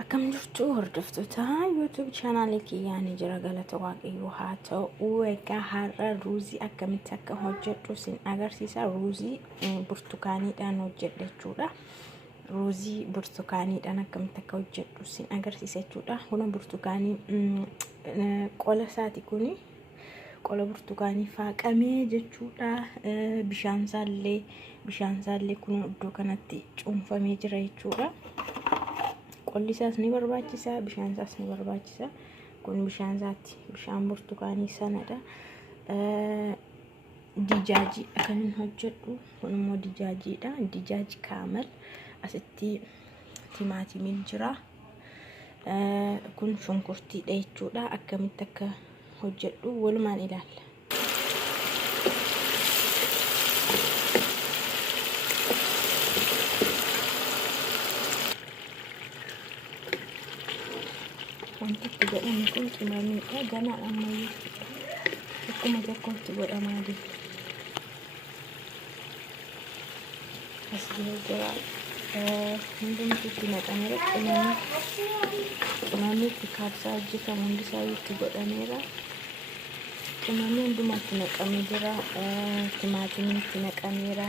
Akkam jirtu hordoftoota YouTube channel kiyyaanii jira galata waaqayyoo haa ta'u. Egaa har'a ruuzii akkamitti akka hojjedhu sin agarsiisa. Ruuzii burtukaaniidhaan hojjedha jechuudha. Ruuzii burtukaaniidhaan akkamitti akka hojjedhu sin agarsiisa jechuudha. Kun burtukaanii qola isaati kuni. Qola burtukaanii faaqamee jechuudha. Bishaan isaallee kun iddoo kanatti cuunfamee jira jechuudha. Qolli isaas ni barbaachisa, bishaan isaas ni barbaachisa. Kun bishaan isaati, bishaan burtukaanii sanadha. Dijaajii kan hin hojjedhu, kun immoo dijaajiidha. Dijaaji kaamal asitti timaatimiin jira. Kun shunkurtiidha jechuudha. Akkamitti akka hojjedhu walumaan ilaalla. Wanti itti godhamu kun qimamiidha. Ganaa ammayyu akkuma tokkotti godhamaa jiru. As jira hundumti itti naqameera. Qimamii itti kaabsaa hojjetamu hundi isaa itti godhameera. Qimamii hundumatti naqamee jira. Timaatimiin itti naqameera.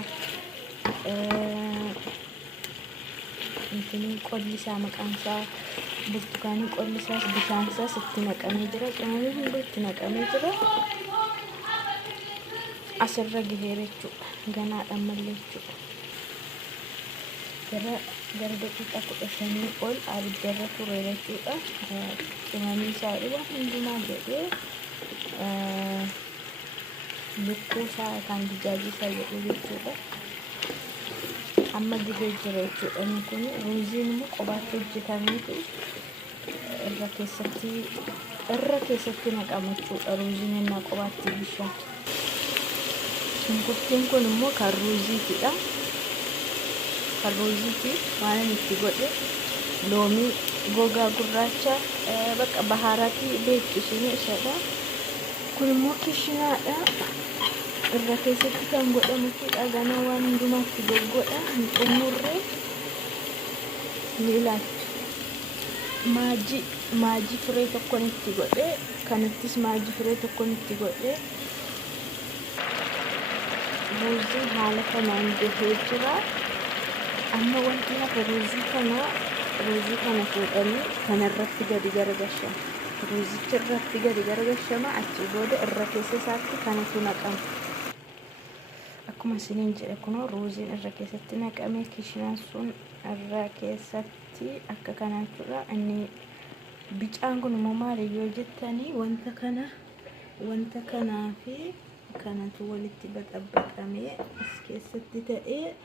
Qolli isaa maqaan isaa burtukaanii, qolli isaas bishaan isaas itti naqamee jira. Qimamii hundi itti naqamee jira. Asirra gaheera jechuudha. Ganaadhaan mallee jechuudha. Gara daqiiqaa 15 ol abiddarra ture jechuudha. Qimamii isaa waan hundumaa jedhee lukkuu isaa kan dijaajii isaa jedhu jechuudha. Amma gahee jira jechuudha. Kun ruuziin immoo qobaatti hojjetameetu irra keessatti naqama jechuudha. Ruuziin innaa qobaatti bishaatu. Shunkurtiin kun immoo kan ruuziitidha. Kan ruuziiti waan itti godhe loomii, gogaa gurraacha, bakka bahaaraatii beekisuun isadha. Kun immoo kishinaadha. Irra keessatti kan godhamu jechuudha. Ganaa waan hundumaatti goggodha. Hin xumurre ni ilaaltu. Maajii firee tokkoon itti godhe, kanattis maajii firee tokkoon itti godhe. Ruuzii haala kanaan gahee jira. Amma wanti hafe ruuzii kana fuudhanii kanarratti gadi garagalchama. Ruuzicha irratti gadi garagalchama. Achi booda irra keessa isaatti kanatu naqama. Akkuma isiniin jedhe kunoo ruuziin irra keessatti naqamee kishinaan sun irra keessatti akka kanaa jechuudha. Inni bicaan kun immoo maali yoo jettanii wanta kanaa fi kanatu walitti baxabbaxamee as keessatti ta'ee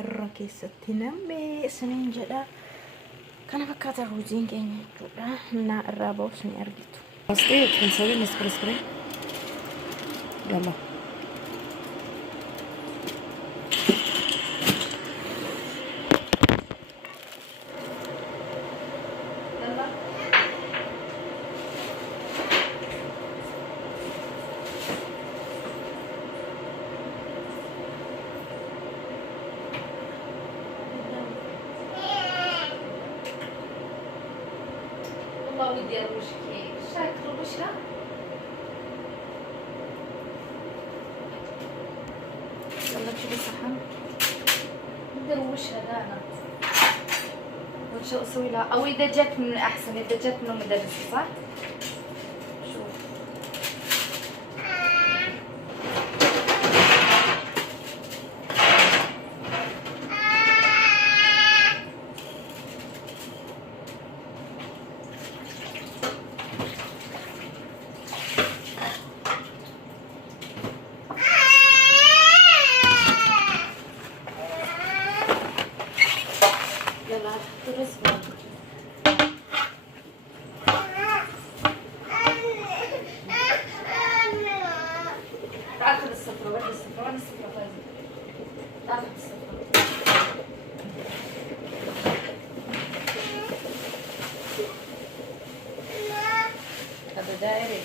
irra keessatti nam'ee isiniin jedha. Kana fakkaata ruuziin keenya jechuudha. Naa irraa ba'us ni argitu. ودي اروش كيك شايف روشها يلا شوفي صحن بدي اروشها دانا وشو اسوي لها او اذا جت من احسن اذا جت من المدرسه صح دائري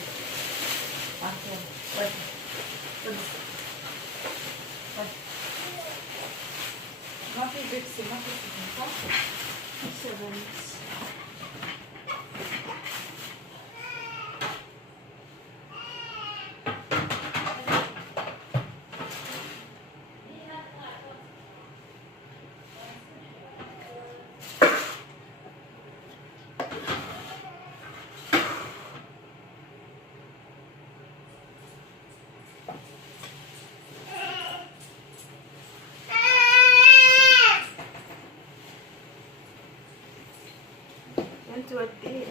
ما في بيبسي ما في صح؟ انت وديه